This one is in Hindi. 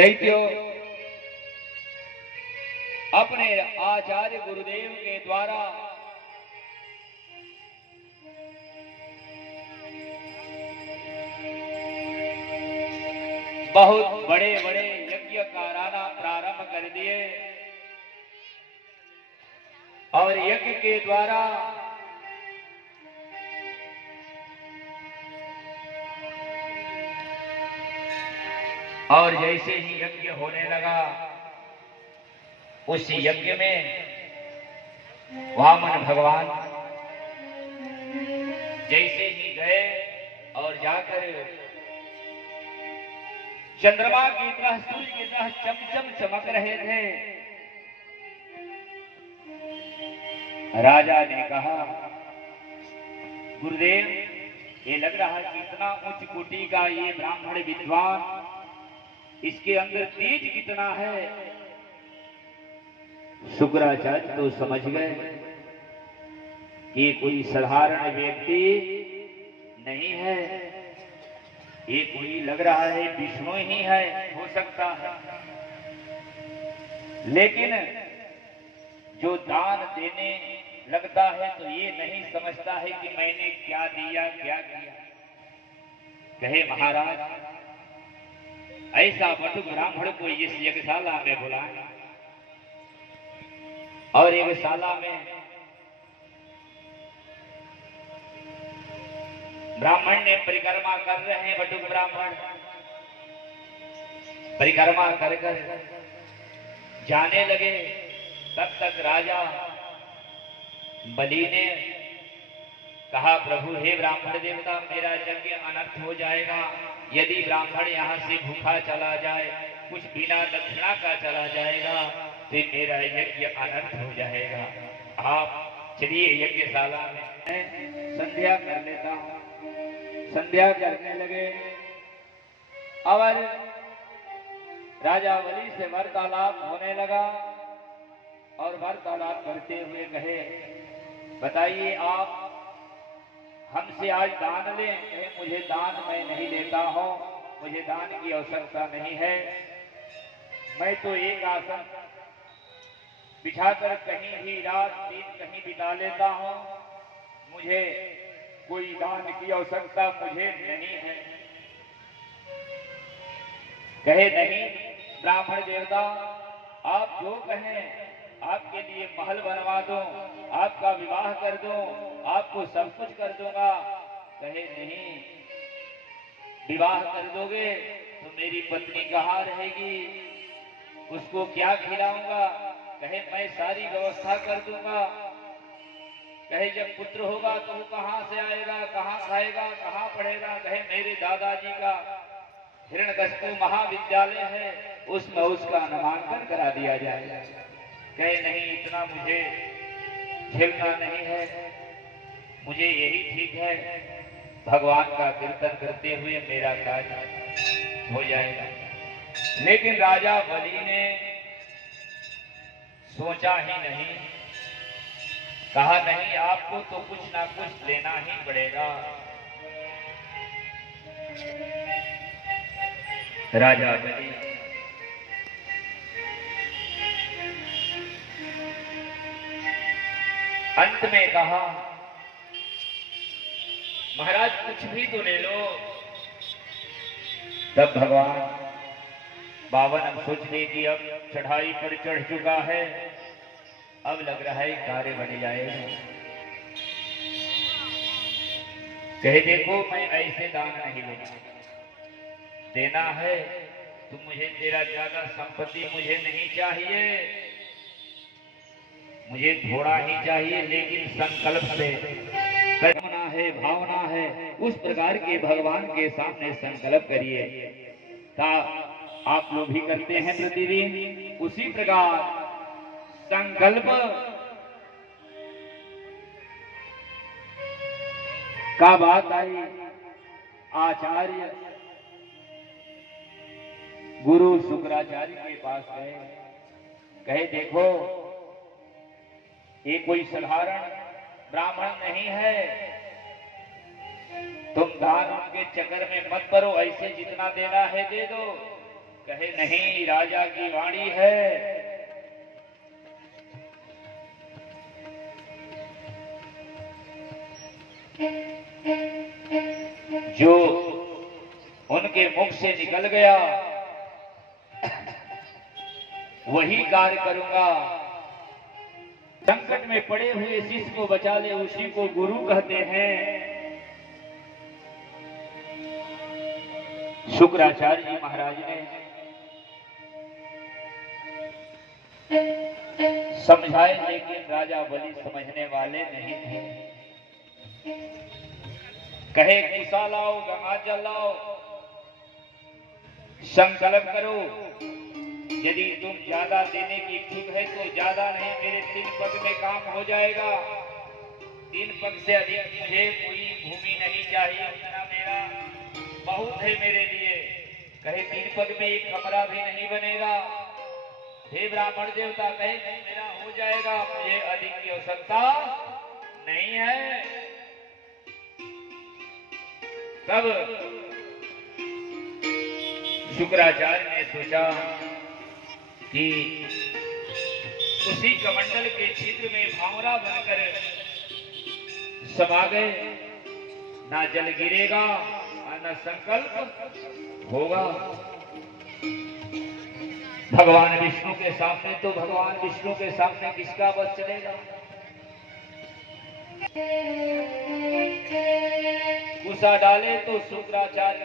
दैत्यों अपने आचार्य गुरुदेव के द्वारा बहुत बड़े बड़े यज्ञ कराना प्रारंभ कर दिए और यज्ञ के द्वारा और जैसे ही यज्ञ होने लगा उस यज्ञ में वामन भगवान जैसे ही गए और जाकर चंद्रमा की तरह सूर्य की तरह चमचम चमक रहे थे। राजा ने कहा, गुरुदेव ये लग रहा है कि इतना उच्च कोटि का ये ब्राह्मण विद्वान, इसके अंदर तेज कितना है। शुक्राचार्य तो समझ गए कि कोई साधारण व्यक्ति नहीं है, ये कोई लग रहा है विष्णु ही है, हो सकता है। लेकिन जो दान देने लगता है तो ये नहीं समझता है कि मैंने क्या दिया क्या किया। कहे महाराज ऐसा बटुक ब्राह्मण को इस यज्ञशाला में बुलाया और यज्ञशाला में ब्राह्मण ने परिक्रमा कर रहे हैं। बटुक ब्राह्मण परिक्रमा कर जाने लगे, तब तक राजा बलि ने कहा, प्रभु हे ब्राह्मण देवता, मेरा यज्ञ अनर्थ हो जाएगा यदि ब्राह्मण यहाँ से भूखा चला जाए, कुछ बिना दक्षिणा का चला जाएगा तो मेरा यज्ञ अनर्थ हो जाएगा। आप चलिए यज्ञशाला में संध्या कर लेता हूँ। संध्या करने लगे और राजा बलि से वार्तालाप होने लगा और वार्तालाप करते हुए कहे, बताइए आप हमसे आज दान लें। कहे मुझे दान मैं नहीं लेता हूं, मुझे दान की आवश्यकता नहीं है। मैं तो एक आसन बिछाकर कहीं भी रात दिन कहीं बिता लेता हूं, मुझे कोई दान की आवश्यकता मुझे नहीं है। कहे नहीं ब्राह्मण देवता, आप जो कहें आपके लिए महल बनवा दूं, आपका विवाह कर दूं, आपको सब कुछ कर दूंगा। कहे नहीं, विवाह कर दोगे तो मेरी पत्नी कहाँ रहेगी, उसको क्या खिलाऊंगा। कहे मैं सारी व्यवस्था कर दूंगा। कहे जब पुत्र होगा तो वो कहाँ से आएगा, कहाँ खाएगा, कहाँ पढ़ेगा। कहे मेरे दादाजी का हिरण्यकशिपु महाविद्यालय है, उसमें उसका नामांकन करा दिया जाए। कहे नहीं, इतना मुझे झेलना नहीं है, मुझे यही ठीक है, भगवान का कीर्तन करते हुए मेरा कार्य हो जाएगा। लेकिन राजा बलि ने सोचा ही नहीं, कहा नहीं, आपको तो कुछ ना कुछ लेना ही पड़ेगा। राजा बलि अंत में कहा, महाराज कुछ भी तो ले लो। तब भगवान बावन सोचने की अब चढ़ाई पर चढ़ चुका है, अब लग रहा है कार्य बन जाएगा। कहे देखो मैं ऐसे दान नहीं लूंगा, देना है तो मुझे तेरा ज्यादा संपत्ति मुझे नहीं चाहिए, मुझे थोड़ा ही चाहिए, लेकिन संकल्प से भावना है, भावना है उस प्रकार के भगवान के सामने संकल्प करिए। आप लोग भी करते हैं प्रतिदिन, उसी प्रकार संकल्प का बात आई। आचार्य गुरु शुक्राचार्य के पास गए, कहे देखो ये कोई साधारण ब्राह्मण नहीं है, तुम दान उनके चक्कर में मत पड़ो, ऐसे जितना देना है दे दो। कहे नहीं, राजा की वाणी है। जो उनके मुख से निकल गया वही कार्य करूंगा। संकट में पड़े हुए शिष्य को बचा ले, उसी को गुरु कहते हैं। शुक्राचार्य जी महाराज ने समझाए, लेकिन राजा बलि समझने वाले नहीं थे। कहे कुशा लाओ, गंगा जल लाओ, संकल्प करो, यदि तुम ज्यादा देने की इच्छुक है तो ज्यादा नहीं, मेरे 3 पग में काम हो जाएगा। 3 पग से अधिक मुझे कोई भूमि नहीं चाहिए, इतना मेरा बहुत है मेरे लिए। कहे 3 पग में एक कमरा भी नहीं बनेगा। हे ब्राह्मण देवता, कहे मेरा हो जाएगा, मुझे अधिक की आवश्यकता नहीं है। तब शुक्राचार्य ने सोचा कि उसी कमंडल के छिद्र में भावरा बनकर समा गए। ना जल गिरेगा न संकल्प होगा। भगवान विष्णु के सामने तो भगवान विष्णु के सामने किसका बस चलेगा। कुशा डाले तो शुक्राचार्य